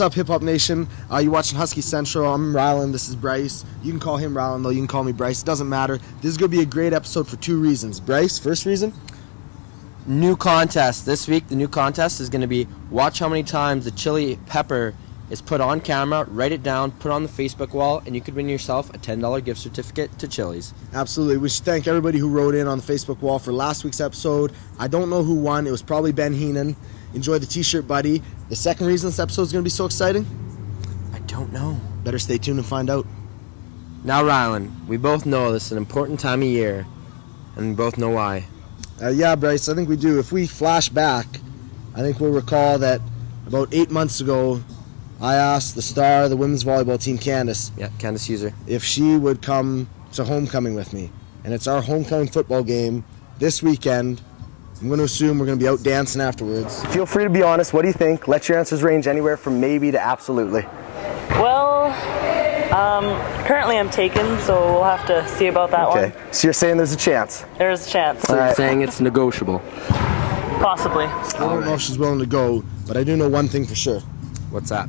What's up, Hip Hop Nation? You're watching Huskies Central. I'm Rylan. This is Bryce. You can call him Rylan, though. You can call me Bryce. It doesn't matter. This is going to be a great episode for 2 reasons. Bryce, first reason? New contest. This week, the new contest is going to be watch how many times the chili pepper is put on camera, write it down, put it on the Facebook wall, and you could win yourself a $10 gift certificate to Chili's. Absolutely. We should thank everybody who wrote in on the Facebook wall for last week's episode. I don't know who won. It was probably Ben Heenan. Enjoy the t-shirt, buddy. The second reason this episode is going to be so exciting? I don't know. Better stay tuned and find out. Now, Rylan, we both know this is an important time of year, and we both know why. Yeah, Bryce, I think we do. If we flash back, I think we'll recall that about 8 months ago, I asked the star of the women's volleyball team, Candace. Yeah, Candace User. If she would come to homecoming with me. And it's our homecoming football game this weekend. I'm going to assume we're going to be out dancing afterwards. Feel free to be honest. What do you think? Let your answers range anywhere from maybe to absolutely. Well, currently I'm taken, so we'll have to see about that one. Okay, so you're saying there's a chance? There is a chance. So you're saying it's negotiable? Possibly. I don't know if she's willing to go, but I do know one thing for sure. What's that?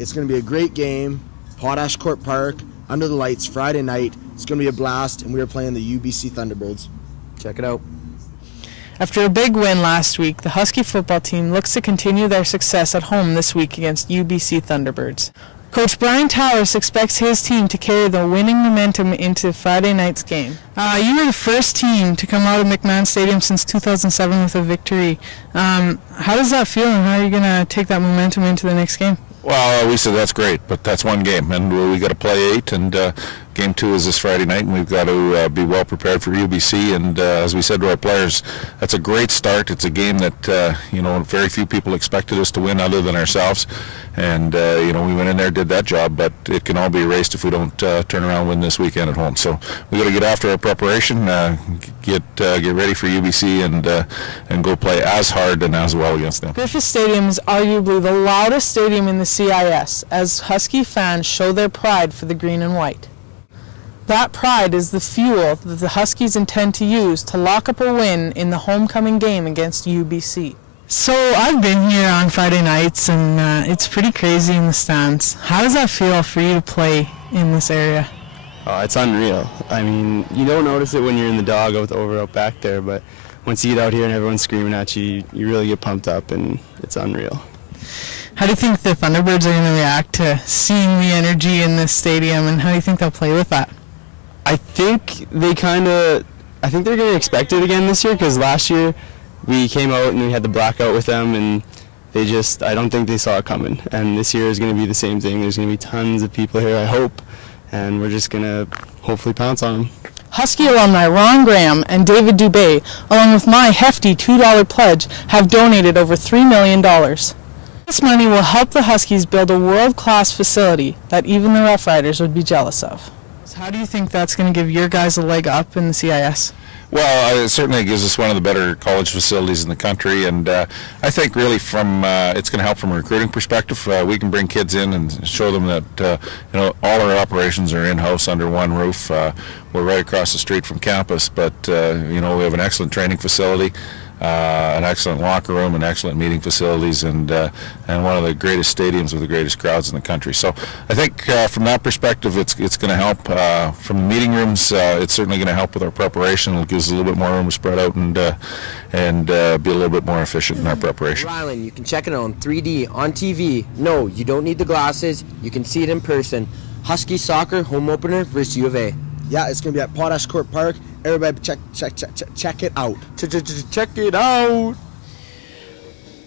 It's going to be a great game, Potash Court Park, under the lights, Friday night. It's going to be a blast, and we are playing the UBC Thunderbirds. Check it out. After a big win last week, the Husky football team looks to continue their success at home this week against UBC Thunderbirds. Coach Brian Towers expects his team to carry the winning momentum into Friday night's game. You were the first team to come out of McMahon Stadium since 2007 with a victory. How does that feel, and how are you going to take that momentum into the next game? Well, we said that's great, but that's one game, and we got to play 8, and game 2 is this Friday night, and we've got to be well prepared for UBC. And as we said to our players, that's a great start. It's a game that very few people expected us to win other than ourselves, and we went in there, did that job, but it can all be erased if we don't turn around and win this weekend at home. So we got to get after our preparation, get ready for UBC, and go play as hard and as well against them. Griffith Stadium is arguably the loudest stadium in the CIS, as Husky fans show their pride for the green and white. That pride is the fuel that the Huskies intend to use to lock up a win in the homecoming game against UBC. So I've been here on Friday nights, and it's pretty crazy in the stands. How does that feel for you to play in this area? Oh, it's unreal. I mean, you don't notice it when you're in the dog out back there, but once you get out here and everyone's screaming at you, you really get pumped up, and it's unreal. How do you think the Thunderbirds are going to react to seeing the energy in this stadium, and how do you think they'll play with that? I think they're going to expect it again this year, because last year we came out and we had the blackout with them, and I don't think they saw it coming. And this year is going to be the same thing. There's going to be tons of people here, I hope, and we're just going to hopefully pounce on them. Husky alumni Ron Graham and David Dubé, along with my hefty $2 pledge, have donated over $3 million. This money will help the Huskies build a world-class facility that even the Rough Riders would be jealous of. So how do you think that's going to give your guys a leg up in the CIS? Well, it certainly gives us one of the better college facilities in the country, and I think really it's going to help from a recruiting perspective. We can bring kids in and show them that all our operations are in-house under one roof. We're right across the street from campus, but we have an excellent training facility, an excellent locker room, and excellent meeting facilities, and one of the greatest stadiums with the greatest crowds in the country. So I think from that perspective, it's going to help. From the meeting rooms, it's certainly going to help with our preparation. It'll give us a little bit more room to spread out and be a little bit more efficient in our preparation. Rylan, you can check it out on 3D, on TV. No, you don't need the glasses. You can see it in person. Husky Soccer home opener versus U of A. Yeah, it's going to be at Potash Court Park. Everybody check it out. Check it out.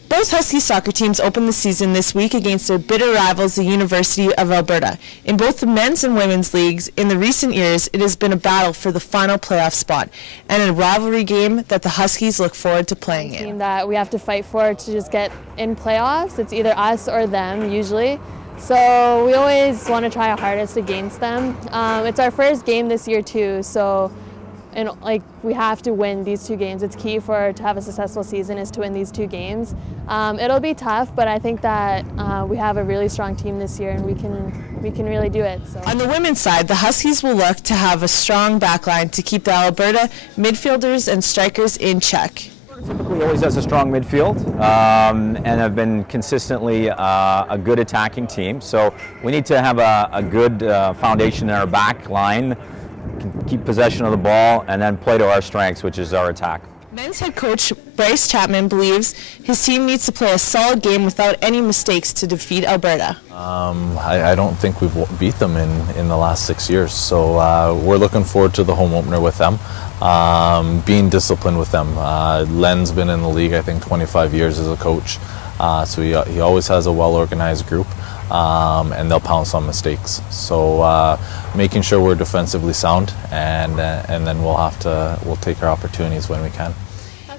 Both Husky soccer teams open the season this week against their bitter rivals, the University of Alberta. In both the men's and women's leagues, in the recent years, it has been a battle for the final playoff spot, and a rivalry game that the Huskies look forward to playing in. Team that we have to fight for to just get in playoffs. It's either us or them, usually. So we always want to try our hardest against them. It's our first game this year too, so we have to win these 2 games. It's key to have a successful season is to win these 2 games. It'll be tough, but I think that we have a really strong team this year, and we can really do it. So. On the women's side, the Huskies will look to have a strong backline to keep the Alberta midfielders and strikers in check. Typically always has a strong midfield and have been consistently a good attacking team. So we need to have a good foundation in our back line, keep possession of the ball, and then play to our strengths, which is our attack. Men's head coach Bryce Chapman believes his team needs to play a solid game without any mistakes to defeat Alberta. I don't think we've beat them in the last 6 years, so we're looking forward to the home opener with them. Being disciplined with them. Len's been in the league, I think, 25 years as a coach, so he always has a well-organized group, and they'll pounce on mistakes. So making sure we're defensively sound, and then we'll take our opportunities when we can.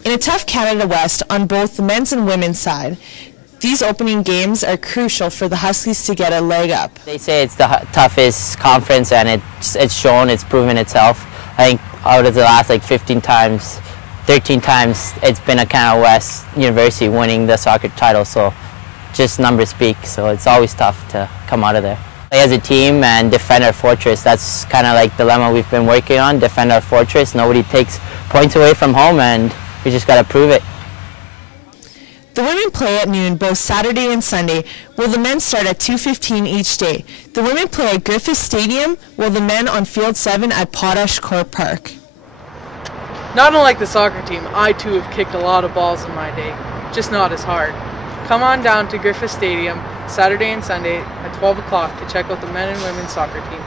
In a tough Canada West on both the men's and women's side, these opening games are crucial for the Huskies to get a leg up. They say it's the toughest conference, and it's shown, it's proven itself. I think out of the last 13 times, it's been a Canada West university winning the soccer title, so just numbers speak, so it's always tough to come out of there. As a team and defend our fortress, that's kind of like the dilemma we've been working on, defend our fortress. Nobody takes points away from home, and we just got to prove it. The women play at noon both Saturday and Sunday, while the men start at 2:15 each day. The women play at Griffith Stadium, while the men on Field 7 at Potash Court Park. Not unlike the soccer team, I too have kicked a lot of balls in my day, just not as hard. Come on down to Griffith Stadium Saturday and Sunday at 12 o'clock to check out the men and women's soccer team.